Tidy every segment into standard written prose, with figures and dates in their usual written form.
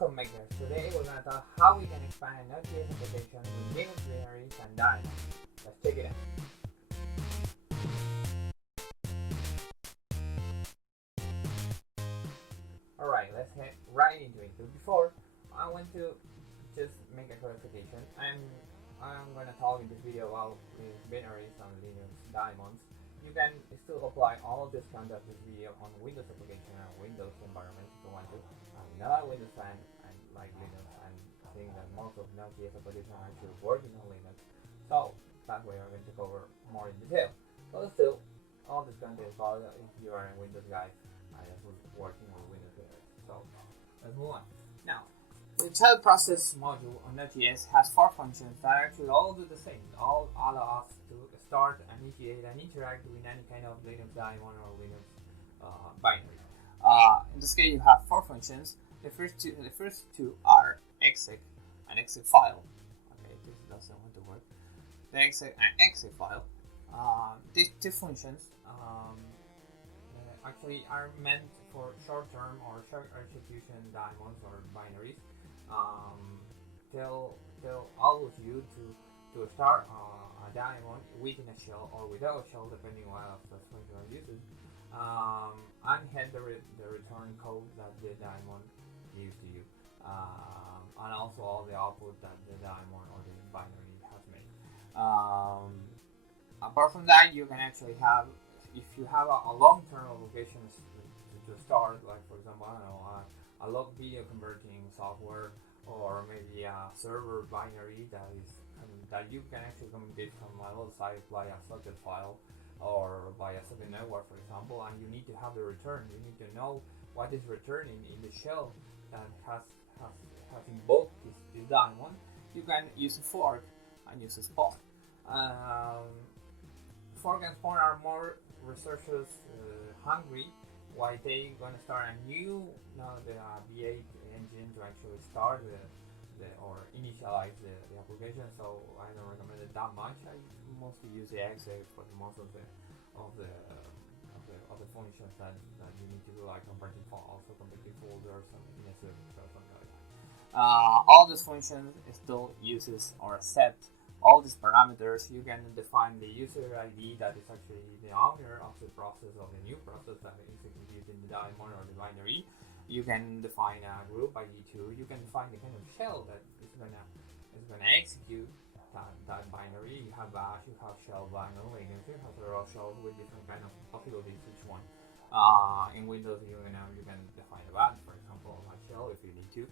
Welcome makers. Today we're going to talk how we can expand a NodeJS application with Linux binaries and daemons. Let's check it out. Alright, let's head right into it. But before, I want to just make a clarification. I'm going to talk in this video about binaries and Linux daemons. You can still apply all of this content of this video on Windows application and Windows environment if you want to. I'm not a Windows fan, I like Linux, and I think that most of NodeJS applications are actually working on Linux. So that way I'm going to cover more in detail. But still, all this content is valid if you are a Windows guy and who's working with Windows binaries. So let's move on. Now, the child process module on Node.js has 4 functions that actually all do the same. All allow us to start, initiate, and interact with any kind of Linux daemon or Linux binary. In this case, you have 4 functions. The first two are exec and exec file. Okay, this doesn't want to work. The exec and exec file. These 2 functions actually are meant for short-term or short execution daemons or binaries. They'll allow you to start a daemon within a shell or without a shell, depending on what the function are using, and head the return code that the daemon gives to you, and also all the output that the daemon or the binary has made. Apart from that, you can actually have, if you have a long-term application to start, like for example, I don't know, a log video converting software, or maybe a server binary that you can actually communicate from another site via a socket file or via a socket network, for example, and you need to have the return. You need to know what is returning in the shell that has invoked this daemon. You can use a fork and use a spawn. Fork and spawn are more resources hungry. Why they gonna start a new the V8 engine to actually start or initialize the application. So I don't recommend it that much. I mostly use the exec for most of the functions that you need to do, like converting folders and images or something like that. All these functions still uses or accept all these parameters. You can define the user ID that is actually the owner of the process, of the new process that is executing the daemon or the binary. You can define a group ID too. You can define the kind of shell that is gonna execute that binary. You have bash, you have shell binary, you have several shells with different kind of possibilities each one. In Windows, you can define a bash, for example, a shell if you need to.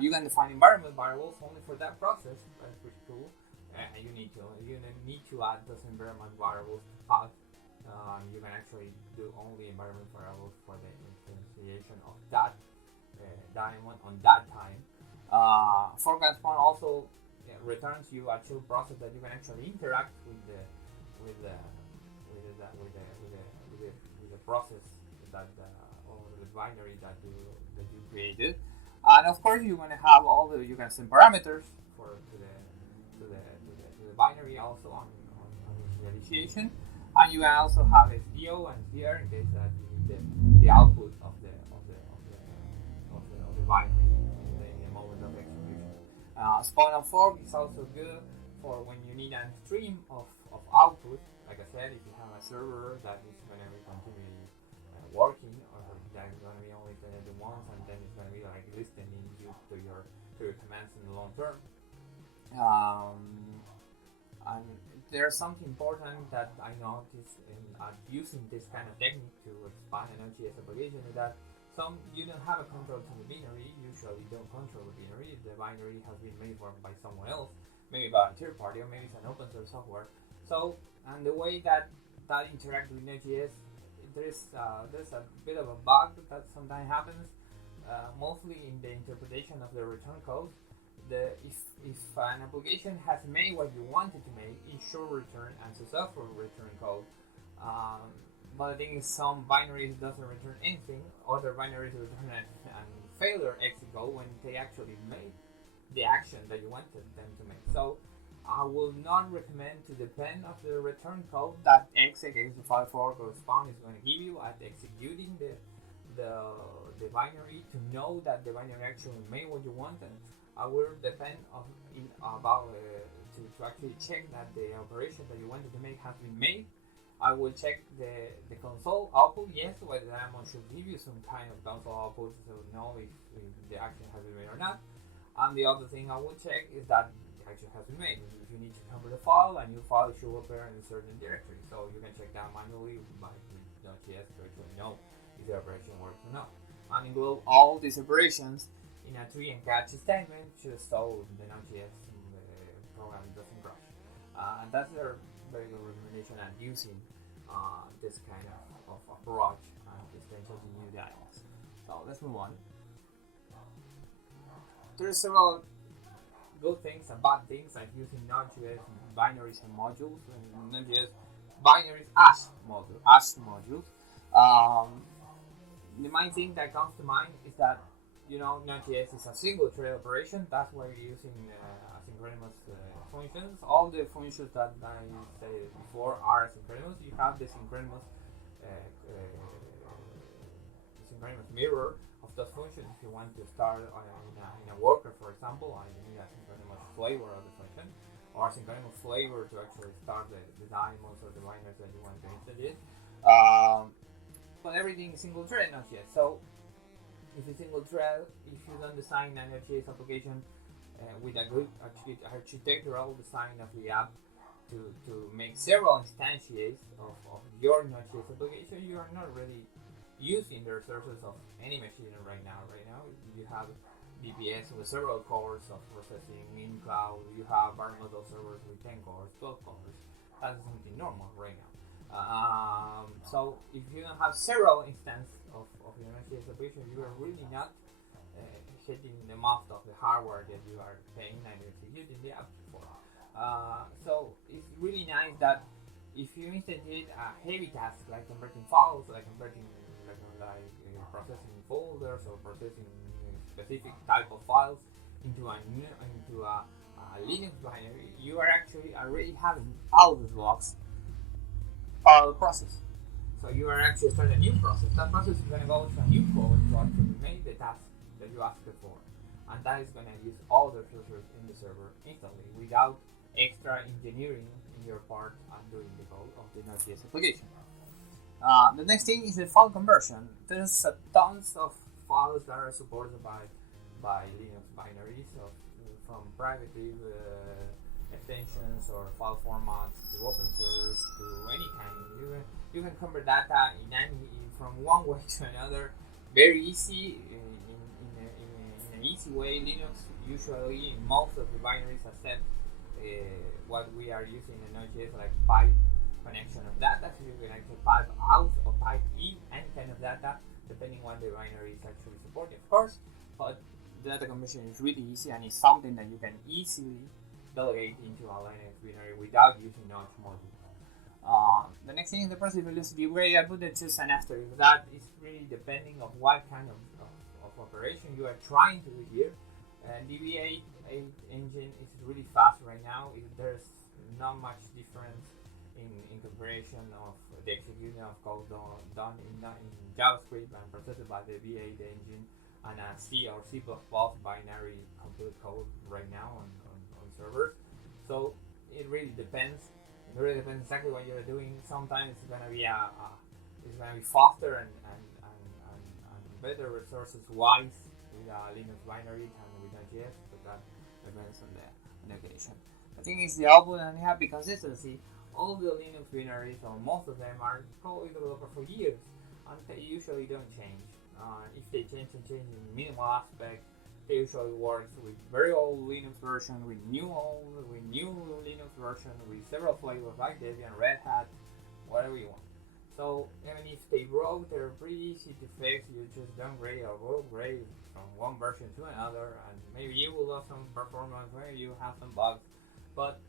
You can define environment variables only for that process. That's pretty cool. You need to add those environment variables to path. You can actually do only environment variables for the instantiation of that daemon on that time. Fork and spawn also returns you a child process that you can actually interact with the process that or the binary that you created. And of course, you want to have you can send parameters to the binary also on initialization, and you can also have SDO and SDR in case that you need the output of the binary in the moment of execution. Spawn and fork is also good for when you need a stream of output. Like I said, if you have a server that is going to be continually working, or that is going to be only the once, and then it's going to be like listening to your commands in the long term. And there's something important that I noticed in using this kind of technique to expand an NodeJS application is that you don't have a control to the binary. Usually you don't control the binary. The binary has been made by someone else, maybe by a third party, or maybe it's an open source software. So, and the way that interacts with Node.js, there's a bit of a bug that sometimes happens, mostly in the interpretation of the return code. If an application has made what you wanted to make, it should return and successful return code. But the thing is, some binaries doesn't return anything. Other binaries return and failure exit code when they actually made the action that you wanted them to make. So I will not recommend to depend on the return code that exec, file fork, or spawn is going to give you at executing the binary to know that the binary actually made what you wanted. I will depend about to actually check that the operation that you wanted to make has been made. I will check the console output, yes, whether the daemon should give you some kind of console output to know if the action has been made or not. And the other thing I will check is that the action has been made. If you need to convert a file, a new file should appear in a certain directory. So you can check that manually by NodeJS to actually know if the operation works or not. And include all these operations in a tree and catch statement just so the NodeJS program doesn't crash. And that's a very good recommendation at using this kind of approach and extensions in new daemons. So let's move on. There are several good things and bad things like using NodeJS binaries and modules, and NodeJS binaries as modules. The main thing that comes to mind is that NodeJS is a single thread operation. That's why we're using asynchronous functions. All the functions that I said before are asynchronous. You have the synchronous mirror of those functions. If you want to start in a worker, for example, you need a synchronous flavor of the function, or a synchronous flavor to actually start the daemons or the binaries that you want to instantiate. But everything is single thread, not yet. So if it's single thread, if you don't design an NodeJS application with a good architectural design of the app to make several instantiates of your NodeJS application, you are not really using the resources of any machine right now. Right now, you have VPS with several cores of processing in cloud. You have bare metal servers with 10 cores, 12 cores. That's something normal right now. So if you don't have several instances of your NodeJS application, you are really not hitting the most of the hardware that you are paying and executing the app for. So it's really nice that if you instantiate a heavy task like converting files, like converting processing folders or processing specific type of files into a Linux binary, you are actually already having out of the box the process. So you are actually starting a new process. That process is going to go to a new code to actually make the task that you asked for, and that is going to use all the resources in the server instantly without extra engineering in your part and doing the code of the NodeJS application. The next thing is the file conversion. There's tons of files that are supported by Linux binaries, from private extensions or file formats to open source to any kind. You can convert data from one way to another very easy in an easy way. Linux usually most of the binaries accept what we are using in Node.js, like pipe connection of data, so you can actually pipe out or pipe in any kind of data depending on the binary is actually supported, of course. But data conversion is really easy and it's something that you can easily delegate into a Linux binary without using Node modules. The next thing is the process velocity way. I put it just an asterisk. That is really depending on what kind of operation you are trying to do here. The V8 engine is really fast right now. There's not much difference in comparison of the execution of code done in JavaScript and processed by the V8 engine and a C or C++ binary complete code right now on servers. So it really depends. It really depends exactly what you're doing. Sometimes it's gonna be faster and better resources wise with Linux binary than with Node.js, but that depends on the occasion. The thing is the output and happy consistency. All the Linux binaries, or most of them, are probably developed for years, and they usually don't change. If they change in minimal aspect, they usually work with very old Linux version, with new Linux version, with several flavors like Debian, Red Hat, whatever you want. So even if they broke, they're pretty easy to fix. You just downgrade or upgrade from one version to another, and maybe you will lose some performance, maybe you have some bugs, but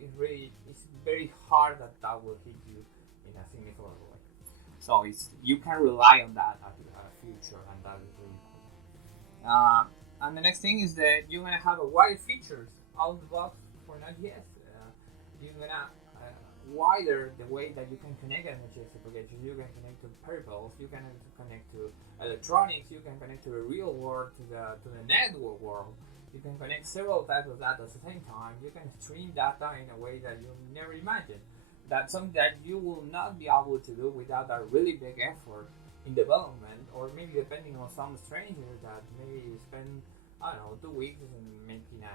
it's very hard that will hit you in a significant way. So you can rely on that as a future, and that is really cool. And the next thing is that you're gonna have a wide features out of the box for Node.js. You're gonna wider the way that you can connect an NodeJS application. You can connect to peripherals, you can connect to electronics, you can connect to the real world, to the network world. You can connect several types of data at the same time. You can stream data in a way that you never imagined. That's something that you will not be able to do without a really big effort in development, or maybe depending on some stranger that maybe spend, I don't know, 2 weeks in making a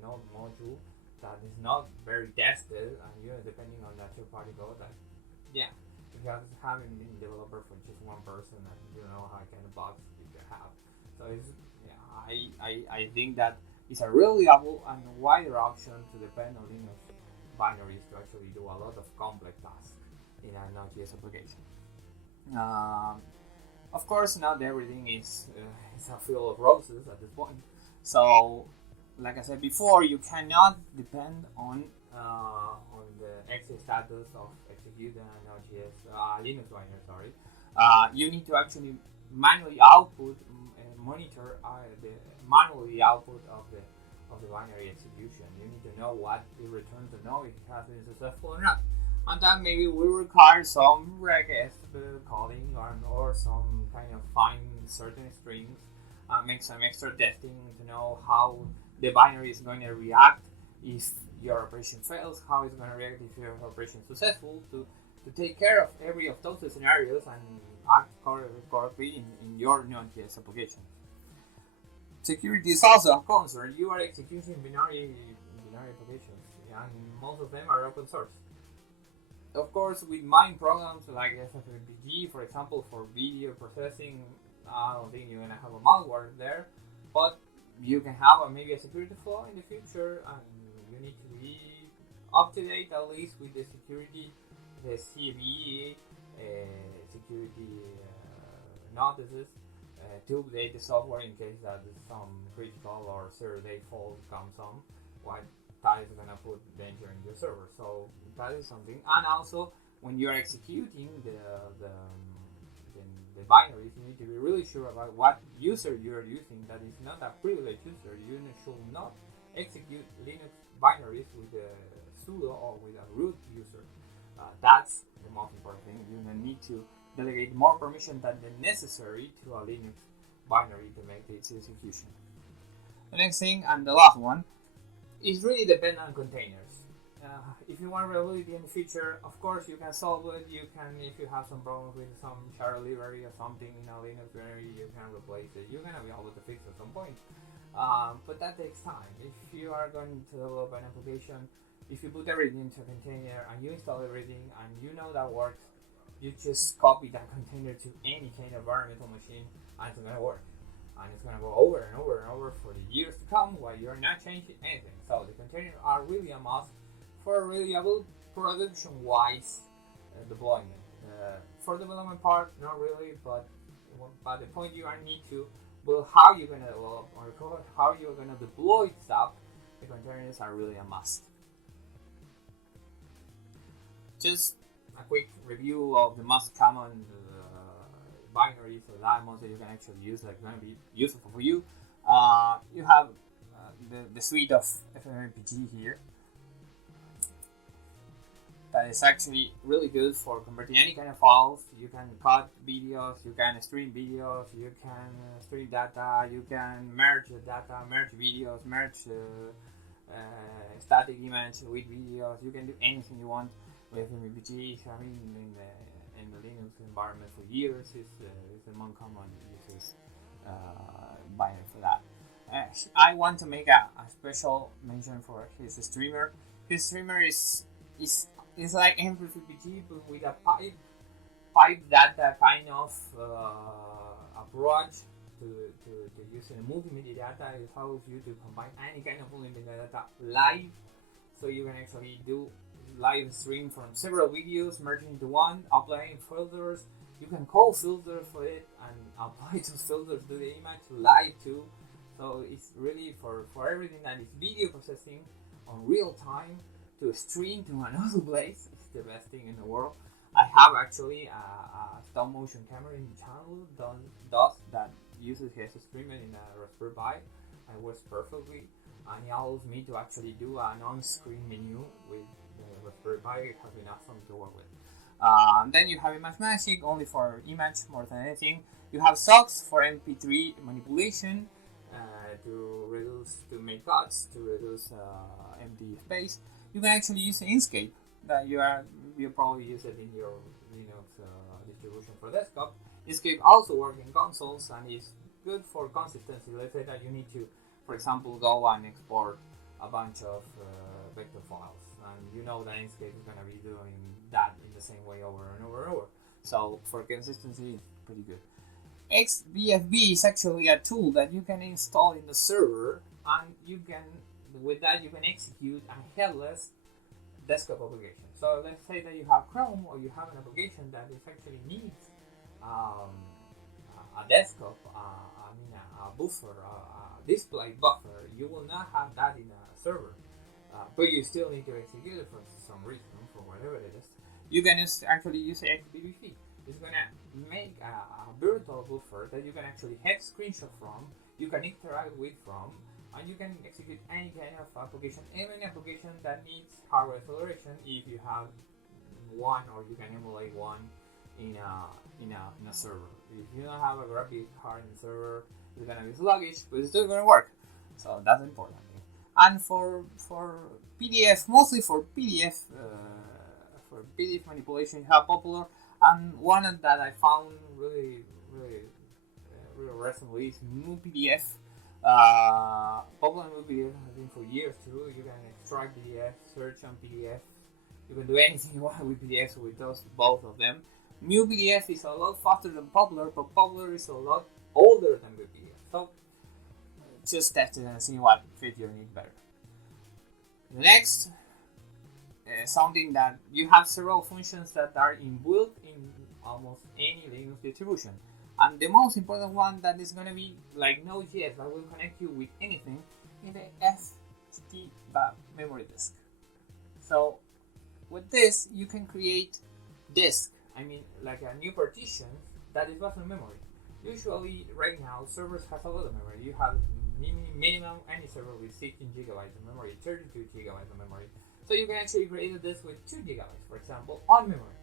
node module that is not very tested, and depending on that third-party code, that because having been a developer for just one person, and you know how kind of bugs you can have. So I think that it's a really able and wider option to depend on Linux binaries to actually do a lot of complex tasks in a Node.js application. Of course, not everything is a field of roses at this point. So, like I said before, you cannot depend on the exit status of executing a Node.js Linux binary. You need to actually manually output and monitor the output of the binary execution. You need to know what it returns to know if it has been successful or not. And that maybe will require some regS coding or some kind of find certain strings, make some extra testing to know how the binary is going to react if your operation fails, how it's going to react if your operation is successful, to take care of every of those scenarios and act correctly in your Node.js application. Security is also a concern. You are executing binary applications, and most of them are open source. Of course, with mine programs like FFmpeg, for example, for video processing, I don't think you're gonna have a malware there, but you can have maybe a security flaw in the future, and you need to be up to date at least with the security, the CVE security notices to update the software in case that some critical or zero-day fault comes on. What that is gonna put danger in your server. So that is something. And also, when you're executing the binaries, you need to be really sure about what user you're using. That is not a privileged user. You should not execute Linux binaries with a sudo or with a root user. That's the most important thing. You need to delegate more permission than the necessary to a Linux binary to make its execution. The next thing, and the last one, is really dependent on containers. If you want reliability in the future, of course you can solve it. You can, if you have some problems with some shared library or something in a Linux binary, you can replace it. You're gonna be able to fix it at some point, but that takes time. If you are going to develop an application, if you put everything into a container and you install everything and you know that works, you just copy that container to any kind of environmental machine and it's gonna work. And it's going to go over and over and over for the years to come while you're not changing anything. So the containers are really a must for reliable production-wise deployment. For development part, not really, but by the point you need to build how you're going to develop or how you're going to deploy stuff, the containers are really a must. Just a quick review of the most common binaries or daemons that you can actually use that are going to be useful for you. You have the suite of FFmpeg here. That is actually really good for converting any kind of files. You can cut videos, you can stream videos, you can stream data, you can merge the data, merge videos, merge static image with videos. You can do anything you want with FFmpeg. I mean, in the Linux environment for years, is among common uses binary for that. I want to make a special mention for his streamer. His streamer is like FFmpeg but with a pipe data kind of approach to using multimedia data. It allows you to combine any kind of multimedia data live, so you can actually do live stream from several videos, merging into one, applying filters. You can call filters for it and apply those filters to the image live too. So it's really for everything that is video processing on real time to stream to another place. It's the best thing in the world. I have actually a stop motion camera in the channel that uses his streamer in a Raspberry Pi. It works perfectly, and it allows me to actually do an on-screen menu with Raspberry Pi. It has been awesome to work with. Then you have ImageMagick, only for image more than anything. You have Socks for MP3 manipulation, to make cuts, to reduce empty space. You can actually use Inkscape that you probably use it in your Linux distribution for desktop. Inkscape also works in consoles and is good for consistency. Let's say that you need to, for example, go and export a bunch of vector files, and you know that Inkscape is going to be doing that in the same way over and over and over. So for consistency, it's pretty good. XBFB is actually a tool that you can install in the server, and with that you can execute a headless desktop application. So let's say that you have Chrome, or you have an application that actually needs a desktop, a buffer, a display buffer. You will not have that in a server, but you still need to execute it for some reason, for whatever it is. You can actually use XBFB. It's gonna make a virtual buffer that you can actually have screenshot from, you can interact with from, and you can execute any kind of application, even application that needs hardware acceleration if you have one, or you can emulate one in a server. If you don't have a graphic card in the server, it's gonna be sluggish, but it's still gonna work. So that's important. And for PDF, mostly for PDF manipulation, you have Popular. And one that I found really recently is MooPDF. Popular MooPDF has been for years too. You can extract PDF, search on PDF. You can do anything you want with PDFs with both of them. MooPDF is a lot faster than Popular, but Popular is a lot older than MooPDF. So just test it and see what fits your need better. The next, something that you have several functions that are inbuilt in almost any Linux distribution, and the most important one that is going to be like NodeJS, that will connect you with anything, in the FT memory disk. So with this you can create disk, like a new partition that is buffer memory. Usually right now servers have a lot of memory. You have minimum any server with 16 gigabytes of memory, 32 gigabytes of memory. So you can actually create a disk with 2 gigabytes, for example, on memory.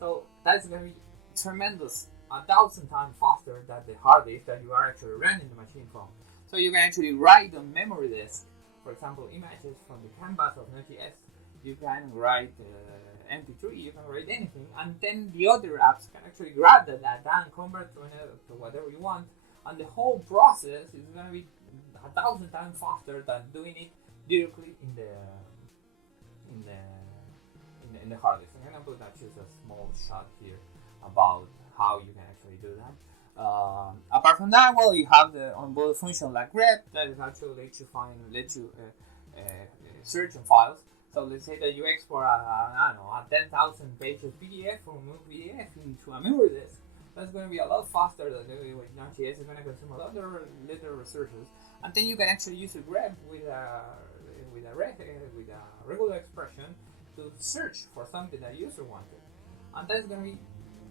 So that's going to be tremendous, 1,000 times faster than the hard disk that you are actually running the machine from. So you can actually write on memory disk, for example, images from the canvas of Node.js. You can write MP3, you can write anything, and then the other apps can actually grab that data and convert to whatever you want. And the whole process is going to be 1,000 times faster than doing it directly in the hard disk. I'm going to put just a small shot here about how you can actually do that. Apart from that, well, you have the onboard function like grep that is actually let you search on files. So let's say that you export a 10,000 pages PDF from MooPDF into a memory disk. That's going to be a lot faster than doing with Node.js. It's going to consume a lot of little resources, and then you can actually use a grep with a regular expression to search for something that user wanted, and that's going to be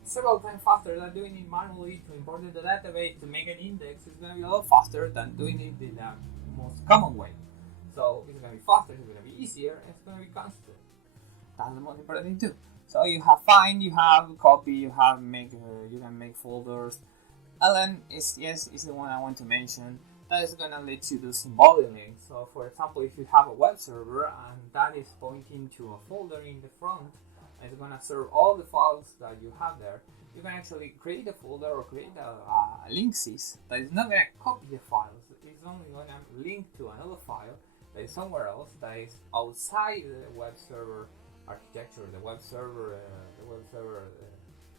several times faster than doing it manually to import it to the database to make an index. It's going to be a lot faster than doing it in the most common way. So it's going to be faster, it's going to be easier, and it's going to be constant. That's the most important thing too. So you have find, you have copy, you have you can make folders. ln is the one I want to mention. That is going to let you do symbolic links. So for example, if you have a web server and that is pointing to a folder in the front, and it's going to serve all the files that you have there, you can actually create a folder or create a link sys that is not going to copy the files. It's only going to link to another file that is somewhere else, that is outside the web server architecture, the web server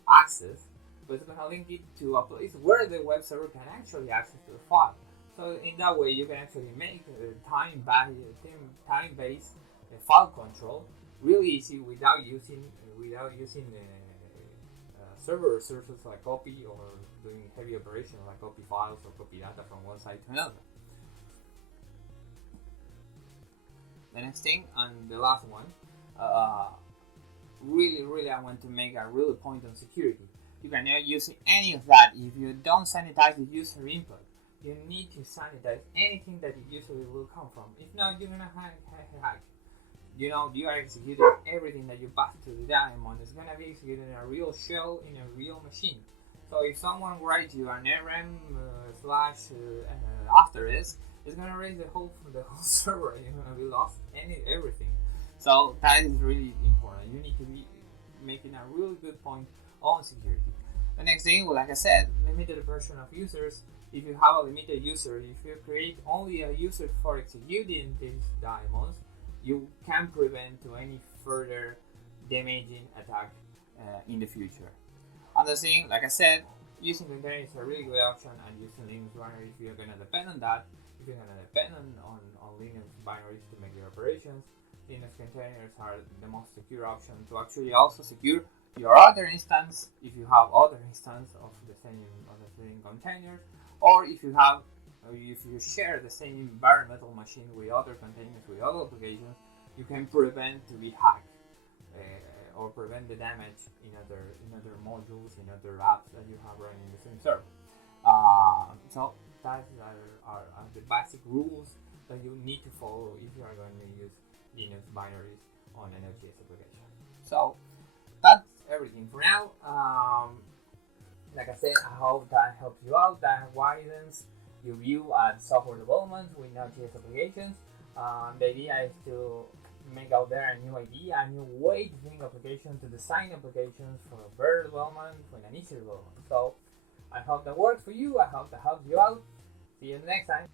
access, but it's going to link it to a place where the web server can actually access the file. So in that way, you can actually make time-based file control really easy without using server resources like copy, or doing heavy operations like copy files or copy data from one site to another. The next thing, and the last one, really I want to make a real point on security. You cannot use any of that if you don't sanitize the user input. You need to sanitize anything that the user will come from. If not, you're gonna hack. you are executing everything that you pass to the daemon is gonna be executed in a real shell in a real machine. So if someone writes you an rm / asterisk, it's gonna raise the whole server. You're gonna be lost everything. So that is really important. You need to be making a really good point on security. The next thing, like I said, limited version of users. If you have a limited user, if you create only a user for executing these daemons, you can prevent to any further damaging attack in the future. Another thing, like I said, using containers is a really good option, and using Linux binaries if you're gonna depend on that. If you're gonna depend on Linux binaries to make your operations, Linux containers are the most secure option to actually also secure your other instance if you have other instance of the same containers, or if you share the same environmental machine with other containers, with other applications, you can prevent to be hacked or prevent the damage in other modules, in other apps that you have running in the same server. So that are the basic rules that you need to follow if you are going to use Linux binaries on an NodeJS application. So that's everything for now. Like I said, I hope that helps you out, that widens your view at software development with Node.js applications. The idea is to make out there a new idea, a new way to think applications, to design applications for better development, for an easier development. So I hope that works for you. I hope that helps you out. See you next time.